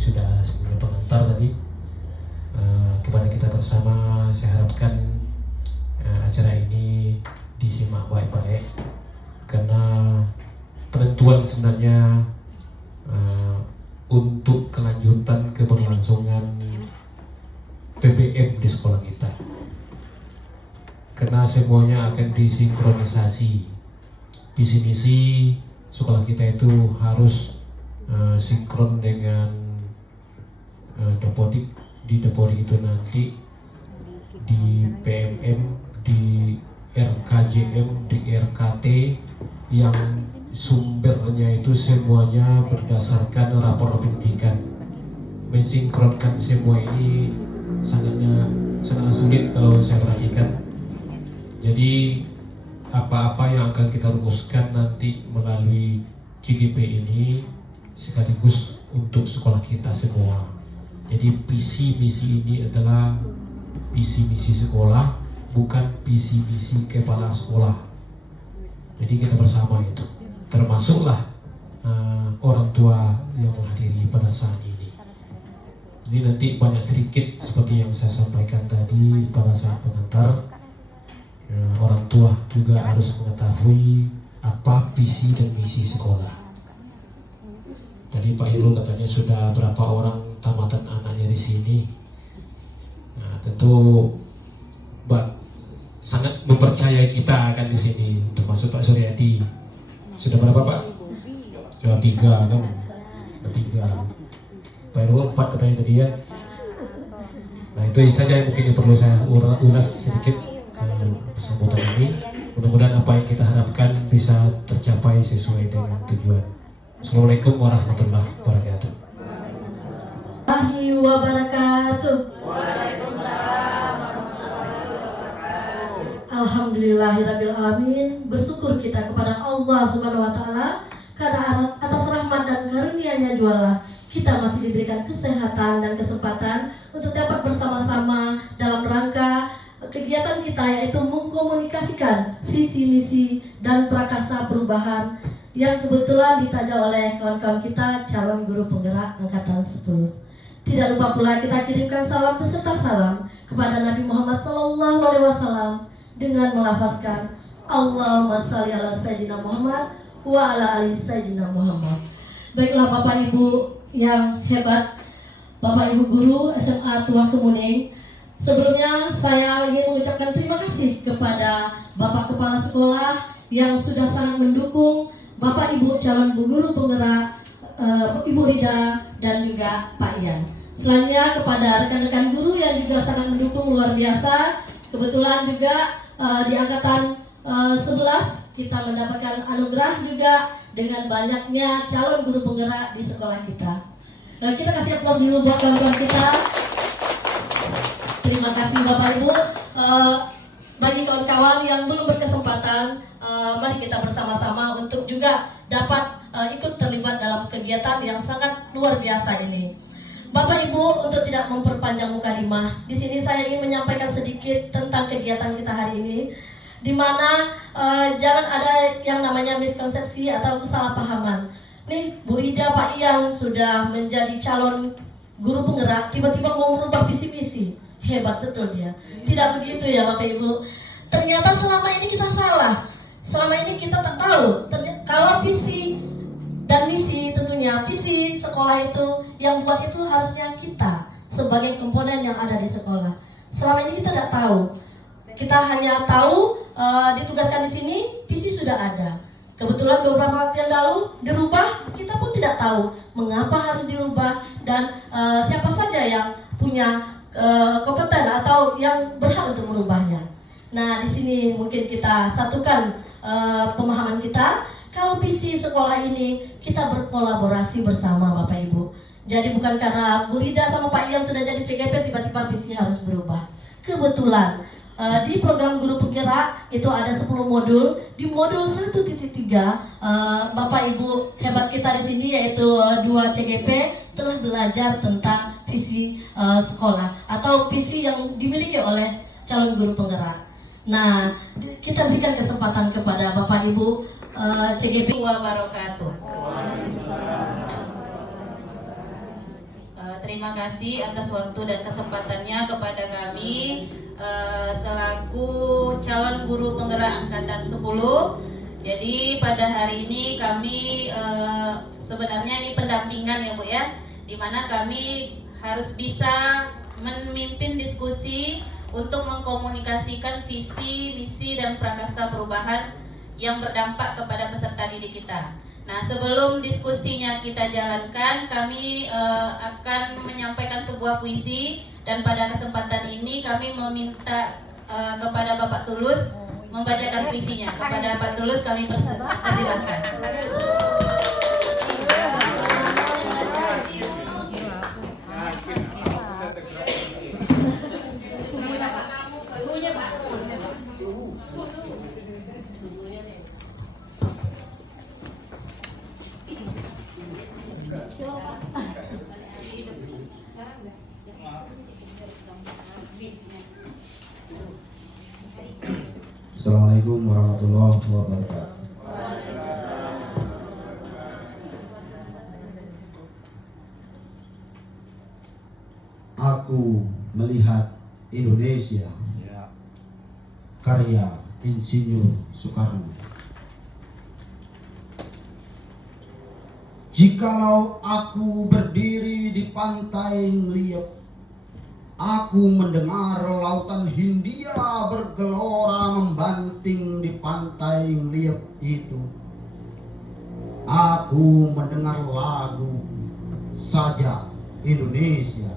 sudah sebagai pengantar tadi. Kepada kita bersama, saya harapkan acara ini disimak baik-baik, karena penentuan sebenarnya untuk kelanjutan keberlangsungan PPM di sekolah kita, karena semuanya akan disinkronisasi. Visi misi sekolah kita itu harus sinkron dengan Dapodik. Di Dapodik itu nanti di PMM, di RKJM, di RKT, yang sumbernya itu semuanya berdasarkan rapor pendidikan. Mensinkronkan semua ini sangat sulit kalau saya perhatikan. Jadi apa-apa yang akan kita rumuskan nanti melalui CGP ini sekaligus untuk sekolah kita semua. Jadi visi misi ini adalah visi misi sekolah, bukan visi misi kepala sekolah. Jadi kita bersama itu, termasuklah orang tua yang menghadiri pada saat ini. Jadi nanti banyak sedikit seperti yang saya sampaikan tadi pada saat pengantar. Orang tua juga harus mengetahui apa visi dan misi sekolah. Tadi Pak Irul katanya sudah berapa orang tamatan anaknya di sini. Nah, tentu sangat mempercayai kita akan di sini, termasuk Pak Suryadi. Sudah berapa Pak? Sudah 3 kan? Sudah 3. Pak Irul 4 katanya tadi ya. Nah, itu saja yang mungkin perlu saya ulas sedikit sambutan ini. Mudah-mudahan apa yang kita harapkan bisa tercapai sesuai dengan tujuan. Assalamualaikum warahmatullahi wabarakatuh. Alhamdulillahirabbil alamin. Bersyukur kita kepada Allah Subhanahu wa taala karena atas rahmat dan karunia-Nya jualah kita masih diberikan kesehatan dan kesempatan untuk dapat bersama-sama dalam rangka kegiatan kita, yaitu mengkomunikasikan visi misi dan prakasa perubahan yang kebetulan ditaja oleh kawan-kawan kita calon guru penggerak angkatan 10. Tidak lupa pula kita kirimkan salam beserta salam kepada Nabi Muhammad SAW dengan melafazkan Allahumma shalli ala Sayyidina Muhammad wa ala ali Sayyidina Muhammad. Baiklah Bapak Ibu yang hebat, Bapak Ibu guru SMA Tuah Kemuning, sebelumnya saya ingin mengucapkan terima kasih kepada Bapak Kepala Sekolah yang sudah sangat mendukung Bapak Ibu calon guru penggerak, Ibu Rida dan juga Pak Ian. Selanjutnya kepada rekan-rekan guru yang juga sangat mendukung luar biasa. Kebetulan juga di angkatan 11 kita mendapatkan anugerah juga dengan banyaknya calon guru penggerak di sekolah kita. Kita kasih aplaus dulu buat kawan-kawan kita. Terima kasih Bapak Ibu. Bagi kawan-kawan yang belum berkesempatan, mari kita bersama-sama untuk juga dapat ikut terlibat dalam kegiatan yang sangat luar biasa ini. Bapak Ibu, untuk tidak memperpanjang mukadimah, di sini saya ingin menyampaikan sedikit tentang kegiatan kita hari ini, di mana jangan ada yang namanya miskonsepsi atau kesalahpahaman. Nih, Bu Rida, Pak Ian sudah menjadi calon guru penggerak, tiba-tiba mau merubah visi misi. Hebat betul dia. Tidak begitu ya Bapak Ibu. Ternyata selama ini kita salah. Selama ini kita tak tahu kalau visi dan misi, tentunya visi sekolah itu yang buat itu harusnya kita sebagai komponen yang ada di sekolah. Selama ini kita tidak tahu. Kita hanya tahu ditugaskan di sini, visi sudah ada. Kebetulan beberapa waktu yang lalu dirubah, kita pun tidak tahu mengapa harus dirubah dan siapa saja yang punya kompeten atau yang berhak untuk merubahnya. Nah, di sini mungkin kita satukan pemahaman kita. Kalau visi sekolah ini kita berkolaborasi bersama Bapak Ibu. Jadi bukan karena Bu Rida sama Pak Ian sudah jadi CGP tiba-tiba visinya harus berubah. Kebetulan di program guru penggerak itu ada 10 modul. Di modul 1.3 Bapak Ibu hebat kita di sini yaitu 2 CGP telah belajar tentang visi sekolah atau visi yang dimiliki oleh calon guru penggerak. Nah, kita berikan kesempatan kepada Bapak Ibu CGP wabarakatuh. Terima kasih atas waktu dan kesempatannya kepada kami selaku calon guru penggerak angkatan 10. Jadi pada hari ini kami sebenarnya ini pendampingan ya Bu ya, di mana kami harus bisa memimpin diskusi untuk mengkomunikasikan visi, misi dan prakarsa perubahan yang berdampak kepada peserta didik kita. Nah, sebelum diskusinya kita jalankan, kami akan menyampaikan sebuah puisi, dan pada kesempatan ini kami meminta kepada Bapak Tulus membacakan puisinya. Kepada Pak Tulus kami persilakan. Assalamualaikum warahmatullahi wabarakatuh. Aku melihat Indonesia, karya Insinyur Soekarno. Jikalau aku berdiri di pantai Liep, aku mendengar lautan Hindia bergelora membanting di pantai Liep itu. Aku mendengar lagu Sajak Indonesia.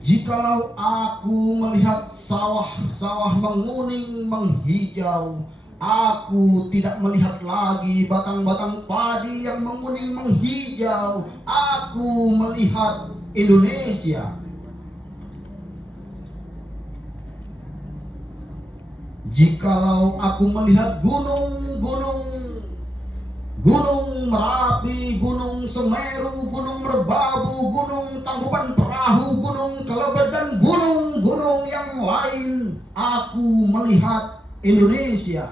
Jikalau aku melihat sawah-sawah menguning menghijau, aku tidak melihat lagi batang-batang padi yang menguning menghijau. Aku melihat Indonesia. Jikalau aku melihat Gunung Merapi, Gunung Semeru, Gunung Merbabu, Gunung Tangkuban Perahu, Gunung Kelebet, dan gunung-gunung yang lain, aku melihat Indonesia.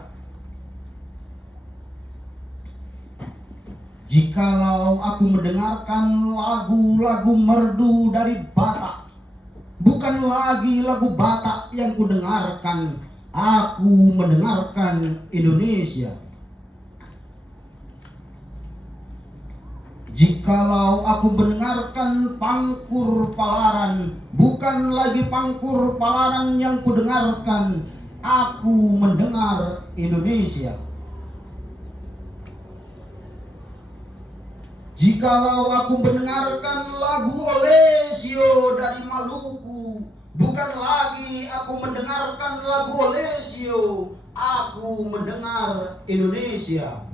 Jikalau aku mendengarkan lagu-lagu merdu dari Batak, bukan lagi lagu Batak yang kudengarkan, aku mendengarkan Indonesia. Jikalau aku mendengarkan pangkur palaran, bukan lagi pangkur palaran yang kudengarkan, aku mendengar Indonesia. Jikalau aku mendengarkan lagu Olesio dari Maluku, bukan lagi aku mendengarkan lagu Olesio, aku mendengar Indonesia.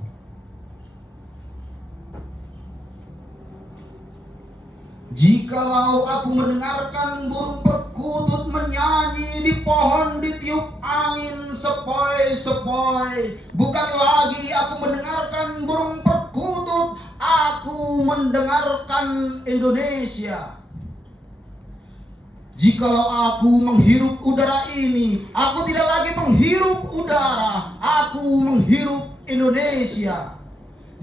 Jikalau aku mendengarkan burung perkutut menyanyi di pohon ditiup angin sepoi-sepoi, bukan lagi aku mendengarkan burung perkutut, aku mendengarkan Indonesia. Jikalau aku menghirup udara ini, aku tidak lagi menghirup udara, aku menghirup Indonesia.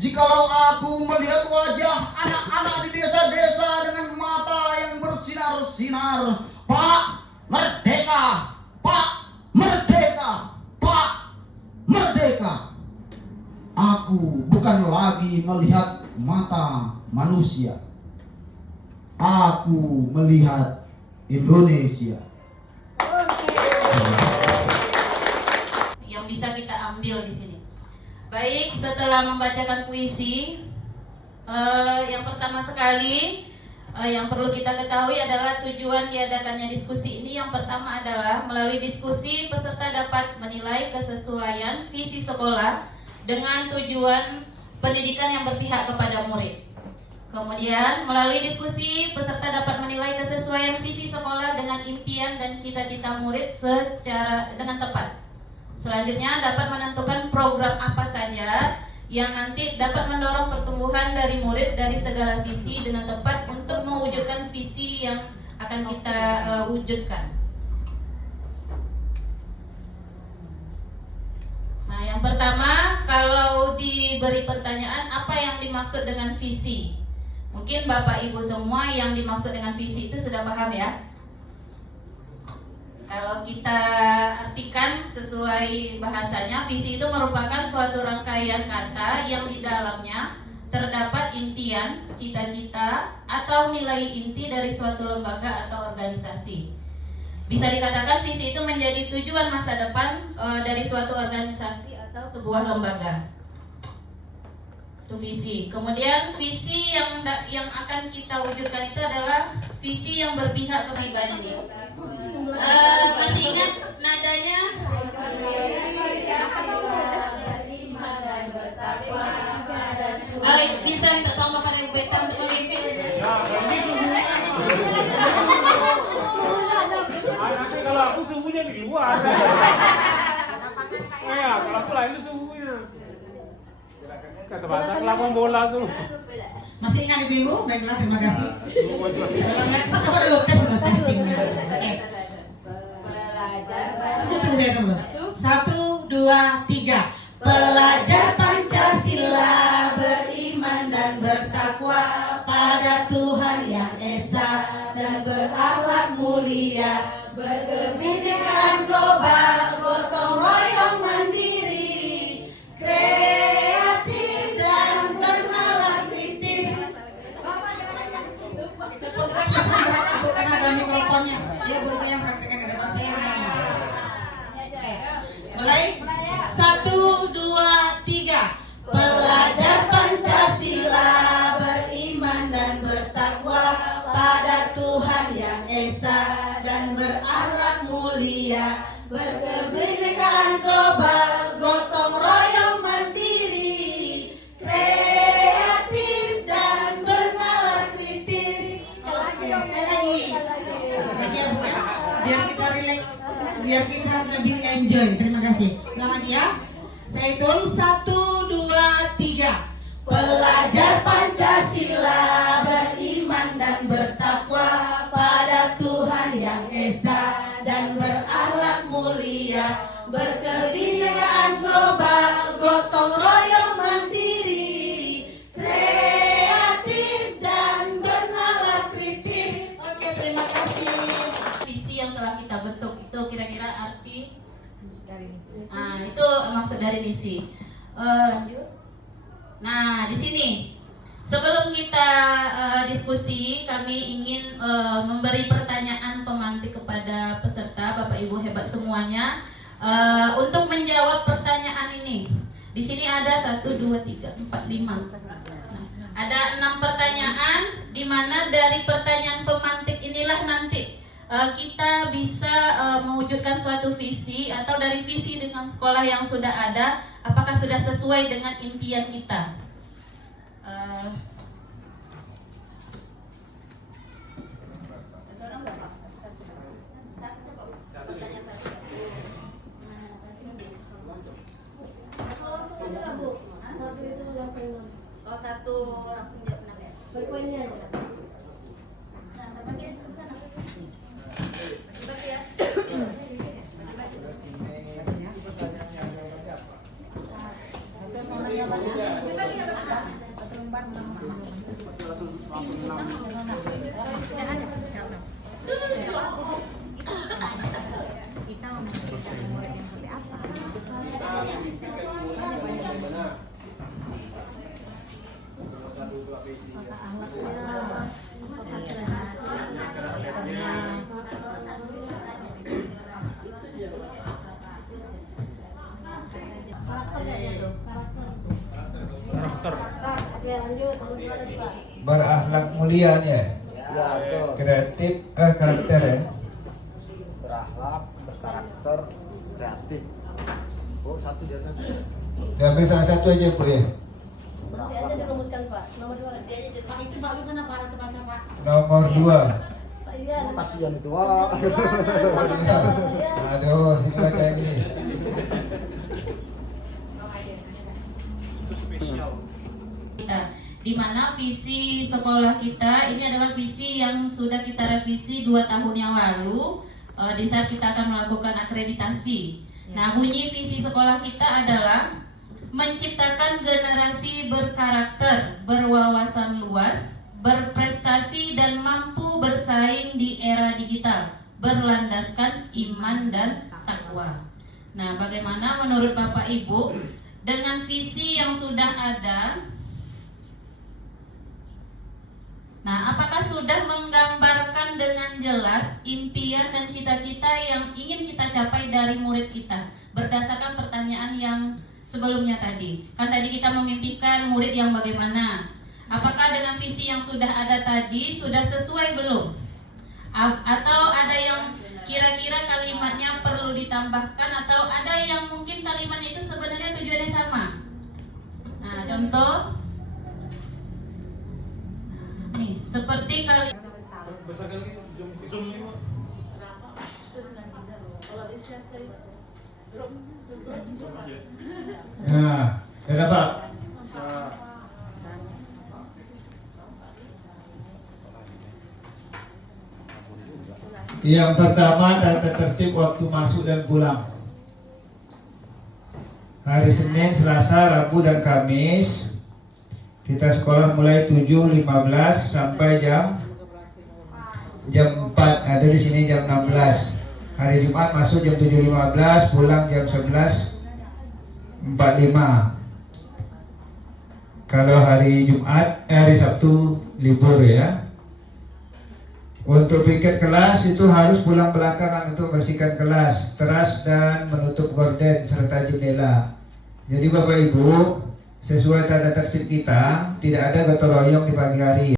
Jikalau aku melihat wajah anak-anak di desa-desa dengan mata yang bersinar-sinar, Pak Merdeka, Pak Merdeka, Pak Merdeka, aku bukan lagi melihat mata manusia, aku melihat Indonesia. Yang bisa kita ambil di sini. Baik, setelah membacakan puisi, yang pertama sekali yang perlu kita ketahui adalah tujuan diadakannya diskusi ini. Yang pertama adalah melalui diskusi peserta dapat menilai kesesuaian visi sekolah dengan tujuan pendidikan yang berpihak kepada murid. Kemudian melalui diskusi peserta dapat menilai kesesuaian visi sekolah dengan impian dan cita-cita murid secara dengan tepat. Selanjutnya dapat menentukan program apa saja yang nanti dapat mendorong pertumbuhan dari murid dari segala sisi dengan tepat untuk mewujudkan visi yang akan kita wujudkan. Nah, yang pertama, kalau diberi pertanyaan apa yang dimaksud dengan visi? Mungkin Bapak Ibu semua yang dimaksud dengan visi itu sudah paham ya. Kalau kita artikan sesuai bahasanya, visi itu merupakan suatu rangkaian kata yang di dalamnya terdapat impian, cita-cita, atau nilai inti dari suatu lembaga atau organisasi. Bisa dikatakan visi itu menjadi tujuan masa depan dari suatu organisasi atau sebuah lembaga. Itu visi. Kemudian visi yang akan kita wujudkan itu adalah visi yang berpihak ke pribadi. Masih ingat nadanya? Bisa minta tolong Bapak Ibu Beta untuk memimpin. Nanti kalau aku suhunya di luar. Oh ya, kalau aku lain itu suhunya. Kata bahasa kelabang bola tuh. Masih ingat Ibu? Baiklah, terima kasih. Coba dulu testingnya. Oke. Tunggu. 1, 2, 3. Pelajar Pancasila beriman dan bertakwa pada Tuhan Yang Esa dan berakhlak mulia, berkebinekaan global, gotong royong mandiri, kreatif dan bernalar kritis. Karena ada mikrofonnya, dia boleh yang praktekkan ke depan saya. Mulai 1, 2, 3. Pelajar Pancasila beriman dan bertakwa pada Tuhan Yang Esa dan berakhlak mulia, berkebinekaan global, gotong royong mandiri, kreatif dan bernalar kritis. Oke, lagi. Biar kita relax, biar kita lebih enjoy. Terima kasih. Ulang lagi ya. Saya hitung 1, 2, 3. Pelajar Pancasila beriman dan bertakwa pada Tuhan Yang Esa dan berakhlak mulia, berkebinekaan global, gotong royong mandiri, kreatif dan bernalar kritis. Oke, terima kasih. Visi yang telah kita bentuk itu kira-kira arti. Nah, itu maksud dari misi. Lanjut. Nah, di sini sebelum kita diskusi, kami ingin memberi pertanyaan pemantik kepada peserta, Bapak Ibu hebat semuanya, untuk menjawab pertanyaan ini. Di sini ada 1, 2, 3, 4, 5. Nah, ada 6 pertanyaan, di mana dari pertanyaan pemantik inilah nanti kita bisa mewujudkan suatu visi, atau dari visi dengan sekolah yang sudah ada, apakah sudah sesuai dengan impian kita. Kalau satu langsung jawab 6 ya? Berpoinnya aja. Nah, terbagi di sana. Bagi ya. Karakter. Oke, lanjut. Berakhlak mulia ya, Ya, betul. kreatif, karakter ya. Berakhlak, berkarakter, kreatif. Oh, satu di atas. Diambil salah satu aja Bu ya. Nanti aja dirumuskan Pak. Nomor 2 nanti aja Pak itu Pak lu kenapa harus baca Pak? Nomor 2. Pak iya. Kasihan itu, wah. Aduh, sini baca yang ini. Kita, di mana visi sekolah kita ini adalah visi yang sudah kita revisi 2 tahun yang lalu di saat kita akan melakukan akreditasi. Nah, bunyi visi sekolah kita adalah menciptakan generasi berkarakter, berwawasan luas, berprestasi dan mampu bersaing di era digital, berlandaskan iman dan takwa. Nah, bagaimana menurut Bapak Ibu dengan visi yang sudah ada? Nah, apakah sudah menggambarkan dengan jelas impian dan cita-cita yang ingin kita capai dari murid kita? Berdasarkan pertanyaan yang sebelumnya tadi. Kan tadi kita memimpikan murid yang bagaimana? Apakah dengan visi yang sudah ada tadi sudah sesuai belum? Atau ada yang kira-kira kalimatnya perlu ditambahkan, atau ada yang mungkin kalimatnya itu sebenarnya tujuannya sama? Nah, contoh nih, seperti kali Besar kali zoom 5. Nah, ya dapat. Yang pertama, tata tertib waktu masuk dan pulang. Hari Senin, Selasa, Rabu, dan Kamis kita sekolah mulai 7.15 sampai jam 4. Ada di sini jam 16. Hari Jumat masuk jam 7.15, pulang jam 11.45. Kalau hari hari Sabtu libur ya. Untuk piket kelas itu harus pulang belakangan untuk bersihkan kelas, teras dan menutup gorden serta jendela. Jadi Bapak Ibu, sesuai tata tertib kita, tidak ada gotong royong di pagi hari.